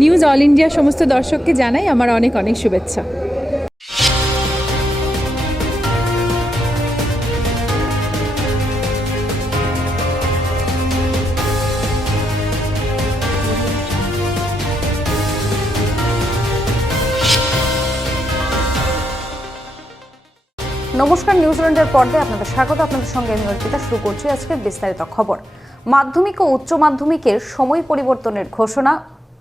News all India সমস্ত দর্শককে জানাই আমার অনেক অনেক শুভেচ্ছা। নমস্কার নিউজিল্যান্ডের পর্দায় আপনাদের স্বাগত। আপনাদের সঙ্গে আমি অর্পিতা, শুরু করছি আজকের বিস্তারিত খবর। মাধ্যমিক ও উচ্চ মাধ্যমিকের সময় পরিবর্তনের ঘোষণা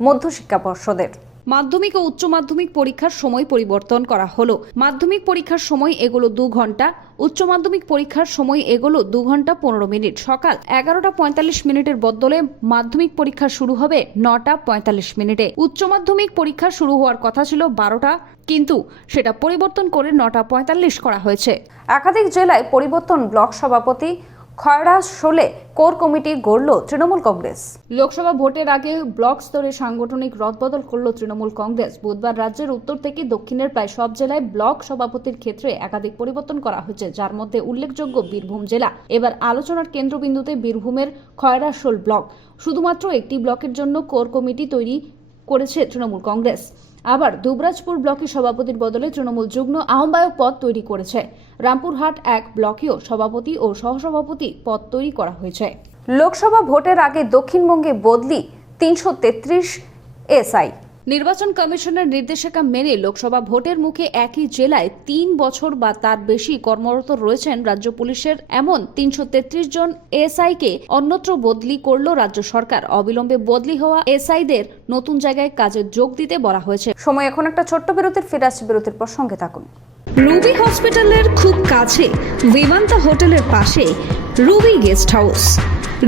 মধ্যশিক্ষা পর্ষদের মাধ্যমিক ও উচ্চ মাধ্যমিক পরীক্ষার সময় পরিবর্তন করা হলো। মাধ্যমিক পরীক্ষার সময় এগুলো দু ঘণ্টা উচ্চ মাধ্যমিক পরীক্ষার সময় এগুলো দু ঘণ্টা পনেরো মিনিট। সকাল এগারোটা পঁয়তাল্লিশ মিনিটের বদলে মাধ্যমিক পরীক্ষা শুরু হবে নটা পঁয়তাল্লিশ মিনিটে। উচ্চ মাধ্যমিক পরীক্ষা শুরু হওয়ার কথা ছিল বারোটা কিন্তু সেটা পরিবর্তন করে নটা পঁয়তাল্লিশ করা হয়েছে। একাধিক জেলায় পরিবর্তন ব্লক সভাপতি খয়রা শোলে কোর কমিটি গড়ল তৃণমূল কংগ্রেস। লোকসভা ভোটের আগে ব্লক স্তরে সাংগঠনিক রদবদল করল তৃণমূল কংগ্রেস। বুধবার রাজ্যের উত্তর থেকে দক্ষিণের প্রায় সব জেলায় ব্লক সভাপতির ক্ষেত্রে একাধিক পরিবর্তন করা হয়েছে, যার মধ্যে উল্লেখযোগ্য বীরভূম জেলা। এবার আলোচনার কেন্দ্রবিন্দুতে বীরভূমের খয়রাশোল ব্লক। শুধুমাত্র একটি ব্লকের জন্য কোর কমিটি তৈরি করেছে তৃণমূল কংগ্রেস। আবার দুবরাজপুর ব্লকে সভাপতির বদলে তৃণমূল যুগ্ম আহ্বায়ক পদ তৈরি করেছে। রামপুরহাট এক ব্লকেও সভাপতি ও সহসভাপতি পদ তৈরি করা হয়েছে। লোকসভা ভোটের আগে দক্ষিণবঙ্গে বদলি তিনশো তেত্রিশ এসআই। নির্বাচন কমিশনের নির্দেশিকা মেনে লোকসভা ভোটের মুখে একই জেলায় তিন বছর বা তার বেশি কর্মরত রয়েছেন রাজ্য পুলিশের এমন তিনশো তেত্রিশ জন এসআইকে অন্যত্র বদলি করল রাজ্য সরকার। অবিলম্বে বদলি হওয়া এসআইদের নতুন জায়গায় কাজে যোগ দিতে বলা হয়েছে। সময় এখন একটা ছোট্ট বিরতির ফিরে আসছে বিরতির পর সঙ্গে থাকুন। রুবি হসপিটালের খুব কাছে বিমান্তা হোটেলের পাশে Ruby guest house.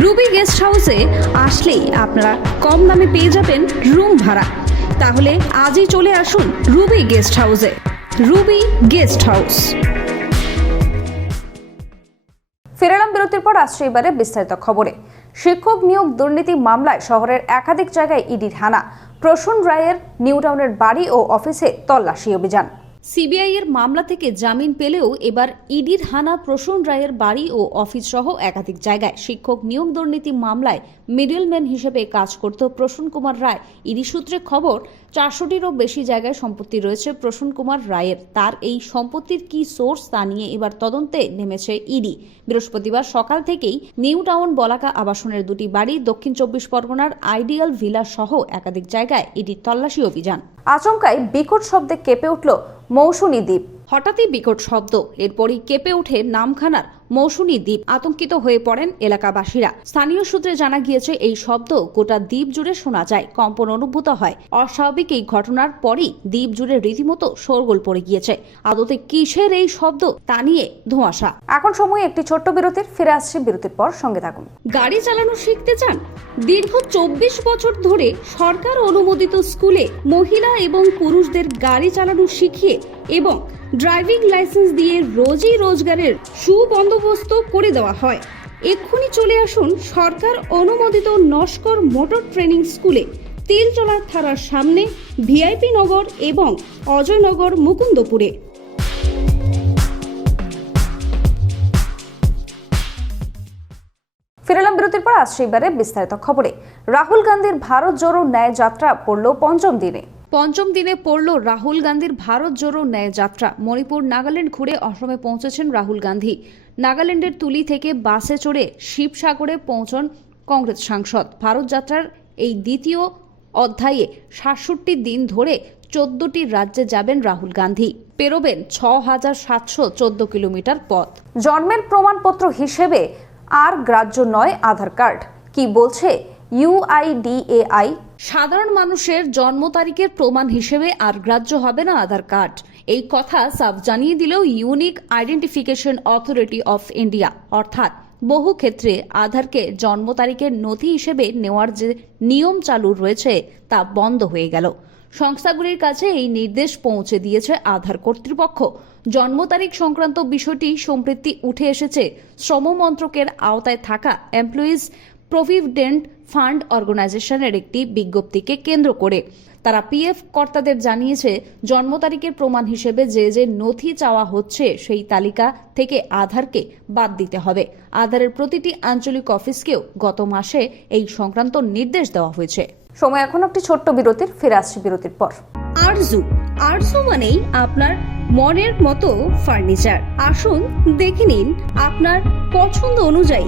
Ruby guest হাউসে আসলেই আপনারা কম দামে পেয়ে যাবেন রুম ভাড়া। তাহলে আজই চলে আসুন রুবি গেস্ট হাউসে। Ruby guest house. ফেরালাম বিরতির পর আসছে এবারে বিস্তারিত খবরে। শিক্ষক নিয়োগ দুর্নীতি মামলায় শহরের একাধিক জায়গায় ইডির হানা। প্রসূন রায়ের নিউটাউনের বাড়ি ও অফিসে তল্লাশি অভিযান। সিবিআই এর মামলা থেকে জামিন পেলেও এবার ইডির হানা প্রসূন রায়ের বাড়ি ও অফিস সহ একাধিক জায়গায়। শিক্ষক নিয়োগ দুর্নীতি মামলায় মিডলম্যান হিসেবে কাজ করত প্রসূন কুমার রায়। ইডি সূত্রে খবর, চারশোটিরও বেশি জায়গায় সম্পত্তি রয়েছে প্রসূন কুমার রায়ের। তার এই সম্পত্তির কি সোর্স তা নিয়ে এবার তদন্তে নেমেছে ইডি। বৃহস্পতিবার সকাল থেকেই নিউ টাউন বলাকা আবাসনের দুটি বাড়ি দক্ষিণ চব্বিশ পরগনার আইডিয়াল ভিলা সহ একাধিক জায়গায় ইডির তল্লাশি অভিযান। আচমকায় বিকট শব্দে কেঁপে উঠল মৌসুমী দ্বীপ। হঠাৎই বিকট শব্দ। এরপরই কেঁপে ওঠে নামখানার মৌসুমী দ্বীপ আতঙ্কিত হয়ে পড়েন এলাকাবাসীরা। স্থানীয় সূত্রে জানা গিয়েছে এই শব্দ গোটা দ্বীপ জুড়ে শোনা যায়। কম্পন অনুভূত হয়। অস্বাভাবিক এই ঘটনার পরই দ্বীপ জুড়ে রীতিমতো শোরগোল পড়ে গিয়েছে। আদতে কিসের এই শব্দ তা নিয়ে ধোঁয়াশা। এখন সময় একটি ছোট্ট বিরতির ফিরে আসছে বিরতির পর সঙ্গে থাকুন। গাড়ি চালানো শিখতে চান? দীর্ঘ চব্বিশ বছর ধরে সরকার অনুমোদিত স্কুলে মহিলা এবং পুরুষদের গাড়ি চালানো শিখিয়ে এবং ড্রাইভিং লাইসেন্স দিয়ে রোজই রোজগারের সুবন্দোবস্ত করে দেওয়া হয়। এক্ষুনি চলে আসুন সরকার অনুমোদিত নস্কর মোটর ট্রেনিং স্কুলে। তিলচলার থানার সামনে ভিআইপি নগর এবং অজয়নগর মুকুন্দপুরে। ফিরেলাম বিরতির পর আসছে বিস্তারিত খবরে। রাহুল গান্ধীর ভারত জোড়ো ন্যায় যাত্রা পড়ল পঞ্চম দিনে। পঞ্চম দিনে পড়ল রাহুল গান্ধীর ভারত জোড়ো ন্যায় যাত্রা। মণিপুর নাগাল্যান্ড ঘুরে অসমে পৌঁছেছেন রাহুল গান্ধী। নাগাল্যান্ডের তুলি থেকে বাসে চড়ে শিবসাগরে পৌঁছন কংগ্রেস সাংসদ। ভারত যাত্রার এই দ্বিতীয় অধ্যায়ে সাতষট্টি দিন ধরে চোদ্দটি রাজ্যে যাবেন রাহুল গান্ধী। পেরোবেন ছ হাজার সাতশো চোদ্দ কিলোমিটার পথ। জন্মের প্রমাণপত্র হিসেবে আর গ্রাহ্য নয় আধার কার্ড। কি বলছে ইউআইডিএআই সাধারণ মানুষের জন্ম তারিখের প্রমাণ হিসেবে আর গ্রাহ্য হবে না আধার কার্ড। এই কথা সাফ জানিয়ে দিল unique identification authority of India, অর্থাৎ বহু ক্ষেত্রে আধারকে জন্ম তারিখের নথি হিসেবে নেওয়ার যে নিয়ম চালু রয়েছে, তা বন্ধ হয়ে গেল। সংস্থাগুলির কাছে এই নির্দেশ পৌঁছে দিয়েছে আধার কর্তৃপক্ষ। জন্ম তারিখ সংক্রান্ত বিষয়টি সম্প্রতি উঠে এসেছে। শ্রম মন্ত্রকের আওতায় থাকা এমপ্লয়িজ প্রভিডেন্ট ফান্ড অর্গানাইজেশনের একটি বিজ্ঞপ্তিকে কেন্দ্র করে। তারা পিএফ কর্তাদের জানিয়েছে জন্ম তারিখের প্রমাণ হিসেবে যে যে নথি চাওয়া হচ্ছে সেই তালিকা থেকে আধারকে বাদ দিতে হবে। আধারের প্রতিটি আঞ্চলিক অফিসকেও গত মাসে এই সংক্রান্ত নির্দেশ দেওয়া হয়েছে। সময় এখন একটি ছোট্ট বিরতির ফিরে আসছে বিরতির পর। আরজু আরজু মানেই আপনার মনের মতো ফার্নিচার। আসুন দেখে নিন আপনার পছন্দ অনুযায়ী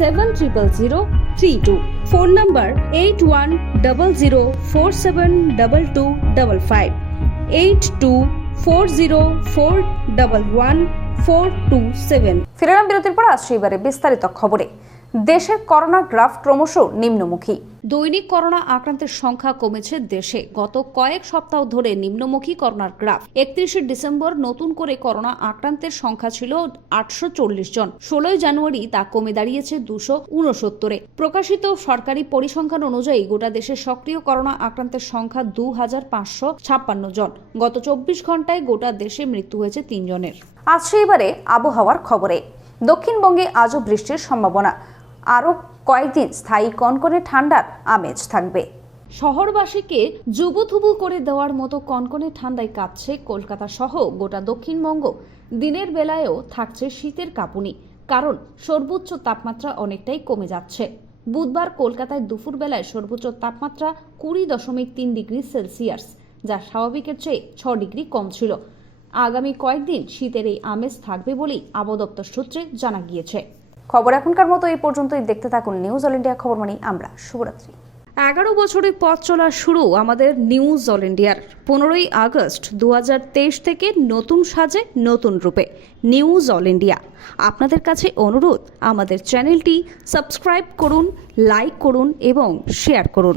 seven triple zero three two phone number eight one double zero four seven double two double five eight two four zero four double one four two seven ফিরে বিরতির পর, আসছি এবারে বিস্তারিত খবরে। দেশের করোনা গ্রাফ ক্রমশ নিম্নমুখী। দৈনিক করোনা আক্রান্তের সংখ্যা কমেছে দেশে। গত কয়েক সপ্তাহ ধরে নিম্নমুখী করোনার গ্রাফ। একত্রিশে ডিসেম্বর নতুন করে করোনা আক্রান্তের সংখ্যা ছিল আটশো চল্লিশ জন। ষোলোই জানুয়ারি তা কমে দাঁড়িয়েছে দুশো উনসত্তরে। প্রকাশিত সরকারি পরিসংখ্যান অনুযায়ী গোটা দেশে সক্রিয় করোনা আক্রান্তের সংখ্যা দু হাজার পাঁচশো ছাপ্পান্ন জন। গত চব্বিশ ঘন্টায় গোটা দেশে মৃত্যু হয়েছে তিনজনের আজ এবারে আবহাওয়ার খবরে। দক্ষিণবঙ্গে আজও বৃষ্টির সম্ভাবনা। আরও কয়েকদিন স্থায়ী কনকনে ঠান্ডার আমেজ থাকবে। শহরবাসীকে জুবুথুবু করে দেওয়ার মতো কনকনে ঠান্ডায় কাঁপছে কলকাতা সহ গোটা দক্ষিণবঙ্গ। দিনের বেলায়ও থাকছে শীতের কাঁপুনি, কারণ সর্বোচ্চ তাপমাত্রা অনেকটাই কমে যাচ্ছে। বুধবার কলকাতায় দুপুরবেলায় সর্বোচ্চ তাপমাত্রা কুড়ি দশমিক তিন ডিগ্রি সেলসিয়াস, যা স্বাভাবিকের চেয়ে ছ ডিগ্রি কম ছিল। আগামী কয়েকদিন শীতের এই আমেজ থাকবে বলেই আবহাওয়া দপ্তর সূত্রে জানা গিয়েছে। খবর এখনকার মতো এই পর্যন্তই। দেখতে থাকুন নিউজ অল ইন্ডিয়া খবর মানে আমরা। শুভরাত্রি। এগারো বছরের পথ চলার শুরু আমাদের নিউজ অল ইন্ডিয়ার পনেরোই আগস্ট দু হাজার তেইশ থেকে নতুন সাজে নতুন রূপে নিউজ অল ইন্ডিয়া আপনাদের কাছে অনুরোধ, আমাদের চ্যানেলটি সাবস্ক্রাইব করুন, লাইক করুন এবং শেয়ার করুন।